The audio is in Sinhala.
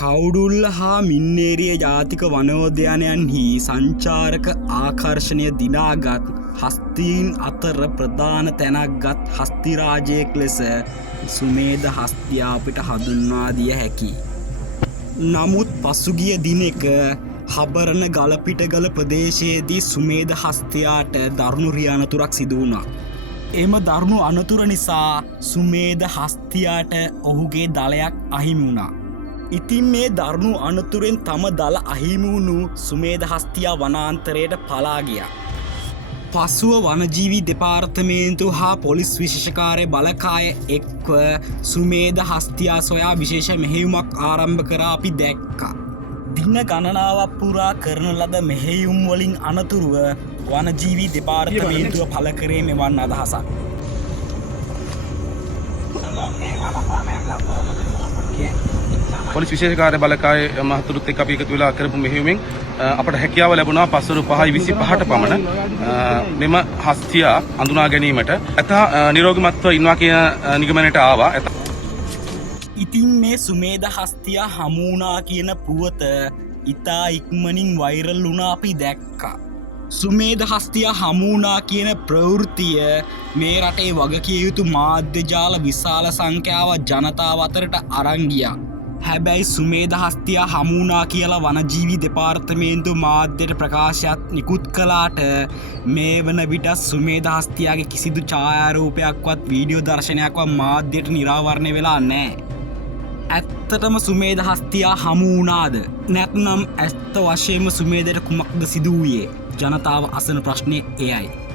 කවුඩුල්ල හා මින්නේරිය ජාතික වනෝද්‍යානයන්හි සංචාරක ආකර්ශණය දිනාගත් හස්තීන් අතර ප්‍රධාන තැනක් ගත් හස්තිරාජයෙක් ලෙස සුමේධ හස්තියා අපිට හඳුන්වා දිය හැකි. නමුත් පසුගිය දිනෙක හබරණ ගලපිටගල ප්‍රදේශයේදී සුමේධ හස්තියාට දරුණු රියනතුරක් සිදු වුණා. එම දරුණු අනතුර නිසා සුමේධ හස්තියාට ඔහුගේ දලයක් අහිමි වුණා. ඉතින් මේ දරුණු අනතුරෙන් තම දල අහිමිවුණු සුමේධ හස්තියා වනාන්තරයට පලා ගියා. පසුව වනජීවී දෙපාර්තමේන්තු හා පොලිස් විශේෂකාරය බලකාය එක්ව සුමේධ හස්තියා සොයා විශේෂ මෙහෙයුමක් ආරම්භ කරා අපි දැක්කා. දින ගණනාවක් පුරා කරන ලද මෙහෙයුම් වලින් අනතුරුව වනජීවී දෙපාර්තමේන්තුව පළ කරේ මෙවන් අදහසක්. පොලිස් විශේෂකාර්ය බලකාය මහතුරුත් එක්ක අපි එකතු වෙලා කරපු මෙහෙයුමෙන් අපට හැකියාව ලැබුණා පස්වරු 5:25ට පමණ මෙම හස්තියා අඳුනා ගැනීමට ඇතා නිරෝගීමත්ව ඉන්නවා කියන නිගමනයට ආවා. ඉතින් මේ සුමේධ හස්තියා හමු වුණා කියන පුවත ඉතා ඉක්මනින් වෛරල් වුණා අපි දැක්කා. සුමේධ හස්තියා හමු වුණා කියන ප්‍රවෘත්තිය මේ රටේ වගකිය යුතු මාධ්‍ය ජාල විශාල සංඛ්‍යාවක් ජනතාව අතරට අරන් ගියා. හැබැයි සුමේධ හස්තියා හමු වුණා කියලා වනජීවී දෙපාර්තමේන්තු මාධ්‍යට ප්‍රකාශයක් නිකුත් කළාට මේ වන විට සුමේධ හස්තියාගේ කිසිදු ඡායාරූපයක්වත් වීඩියෝ දර්ශනයක්වත් මාධ්‍යට නිරාවරණය වෙලා නැහැ. ඇත්තටම සුමේධ හස්තියා හමු වුණාද? නැත්නම් ඇත්ත වශයෙන්ම සුමේධයට කුමක්ද සිදු වූයේ? ජනතාව අසන ප්‍රශ්නේ එයයි.